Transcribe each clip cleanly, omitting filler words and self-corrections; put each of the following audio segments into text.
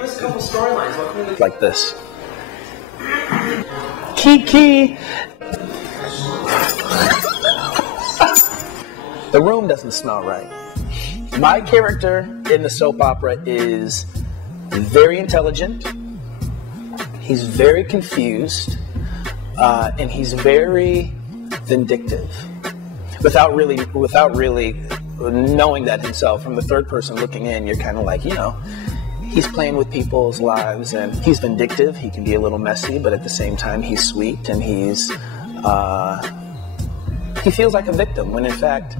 give us a couple storylines. What can we do? Like this. Kiki! The room doesn't smell right. My character in the soap opera is very intelligent, he's very confused, and he's very vindictive. Without really knowing that himself. From the third person looking in, you're kind of like, you know, he's playing with people's lives, and he's vindictive. He can be a little messy, but at the same time, he's sweet, and he feels like a victim, when in fact,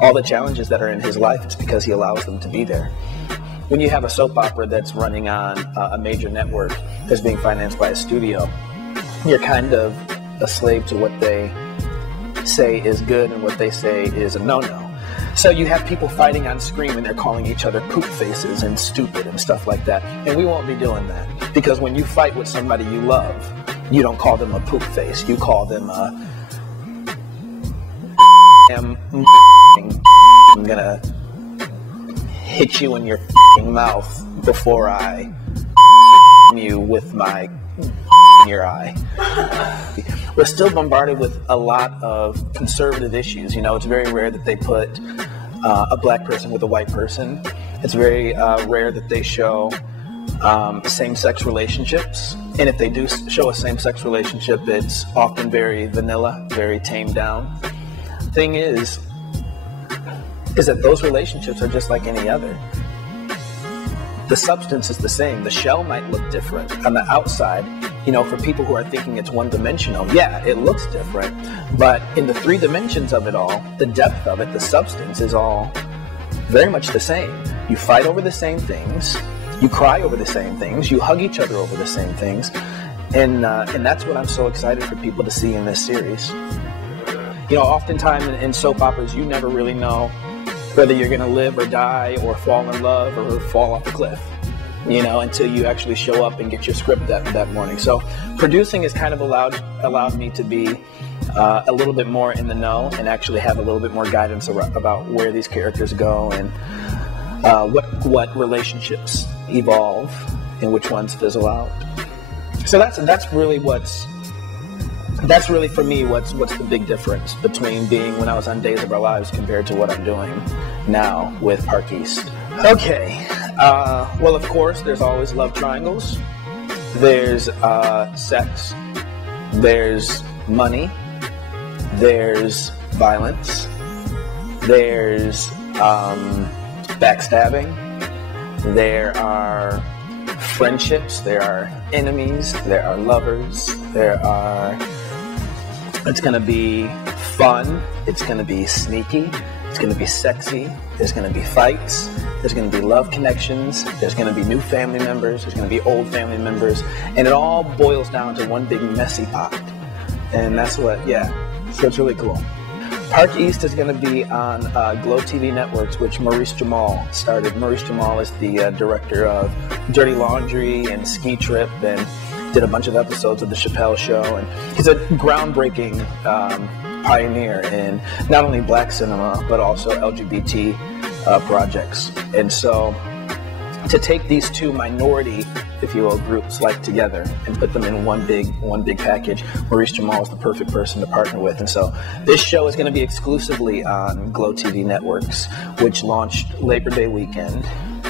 all the challenges that are in his life, it's because he allows them to be there. When you have a soap opera that's running on a major network that's being financed by a studio, you're kind of a slave to what they say is good and what they say is a no-no. So you have people fighting on screen and they're calling each other poop faces and stupid and stuff like that. And we won't be doing that, because when you fight with somebody you love, you don't call them a poop face. You call them a I'm gonna hit you in your mouth before I you with my in your eye. We're still bombarded with a lot of conservative issues. You know, it's very rare that they put a black person with a white person. It's very rare that they show same-sex relationships. And if they do show a same-sex relationship, it's often very vanilla, very tamed down. Thing is that those relationships are just like any other. The substance is the same. The shell might look different. On the outside, you know, for people who are thinking it's one-dimensional, yeah, it looks different. But in the three dimensions of it all, the depth of it, the substance is all very much the same. You fight over the same things. You cry over the same things. You hug each other over the same things. And that's what I'm so excited for people to see in this series. You know, oftentimes in soap operas, you never really know whether you're going to live or die or fall in love or fall off a cliff, you know, until you actually show up and get your script that morning. So producing has kind of allowed me to be a little bit more in the know and actually have a little bit more guidance about where these characters go and what relationships evolve and which ones fizzle out. So that's really for me what's the big difference between being when I was on Days of Our Lives compared to what I'm doing now with Park East. Okay, well, of course, there's always love triangles. There's sex. There's money. There's violence. There's backstabbing. There are friendships. There are enemies. There are lovers. It's going to be fun. It's going to be sneaky. It's going to be sexy. There's going to be fights. There's going to be love connections. There's going to be new family members. There's going to be old family members. And it all boils down to one big messy pot. And that's so it's really cool. Park East is going to be on Glow TV Networks, which Maurice Jamal started. Maurice Jamal is the director of Dirty Laundry and Ski Trip and did a bunch of episodes of The Chappelle Show. And he's a groundbreaking pioneer in not only black cinema, but also LGBT projects. And so to take these two minority, if you will, groups like together and put them in one big package, Maurice Jamal is the perfect person to partner with. And so this show is going to be exclusively on Glow TV Networks, which launched Labor Day weekend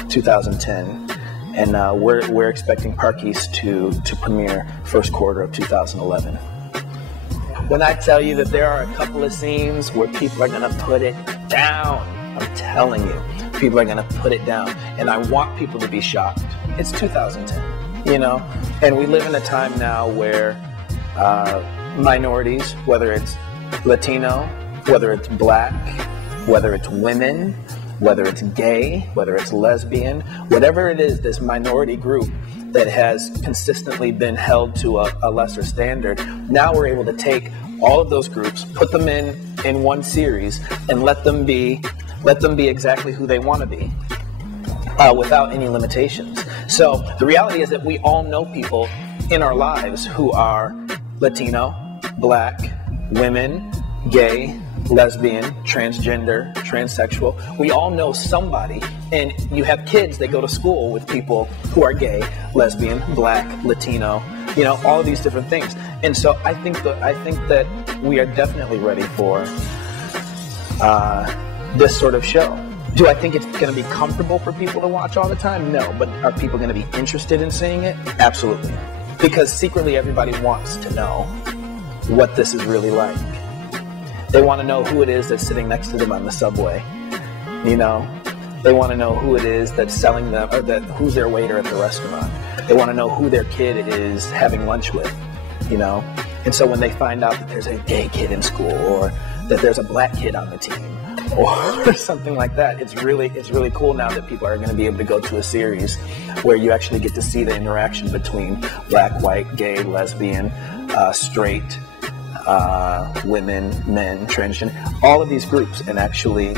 2010. And we're expecting Park East to premiere first quarter of 2011. When I tell you that there are a couple of scenes where people are going to put it down, I'm telling you, people are going to put it down. And I want people to be shocked. It's 2010, you know? And we live in a time now where minorities, whether it's Latino, whether it's black, whether it's women, whether it's gay, whether it's lesbian, whatever it is, this minority group that has consistently been held to a lesser standard, now we're able to take all of those groups, put them in one series, and let them be exactly who they want to be, without any limitations. So the reality is that we all know people in our lives who are Latino, black, women, gay, lesbian, transgender, transsexual. We all know somebody, and you have kids that go to school with people who are gay, lesbian, black, Latino, you know, all of these different things. And so I think that we are definitely ready for this sort of show. Do I think it's going to be comfortable for people to watch all the time? No. But are people going to be interested in seeing it? Absolutely. Because secretly everybody wants to know what this is really like. They want to know who it is that's sitting next to them on the subway. You know? They want to know who it is that's selling them, or who's their waiter at the restaurant. They want to know who their kid is having lunch with, you know? And so when they find out that there's a gay kid in school, or that there's a black kid on the team, or something like that, it's really cool now that people are going to be able to go to a series where you actually get to see the interaction between black, white, gay, lesbian, straight, women, men, transgender, all of these groups, and actually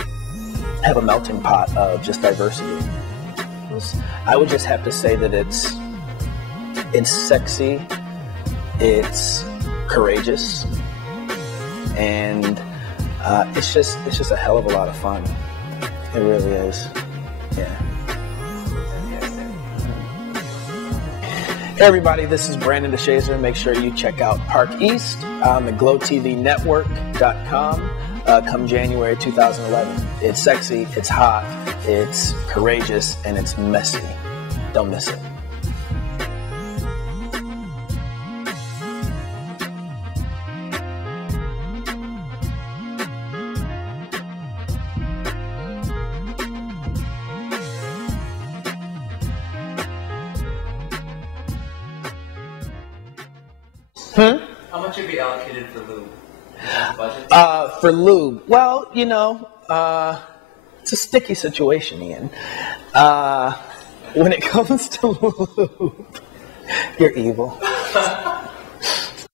have a melting pot of just diversity. I would just have to say that it's sexy, it's courageous, and it's just a hell of a lot of fun. It really is. Yeah. Hey everybody, this is Brandon DeShazer. Make sure you check out Park East on the glowtvnetwork.com come January 2011. It's sexy, it's hot, it's courageous, and it's messy. Don't miss it. How much would be allocated for lube? Budget? For lube, well, you know, it's a sticky situation, Ian. When it comes to lube, you're evil.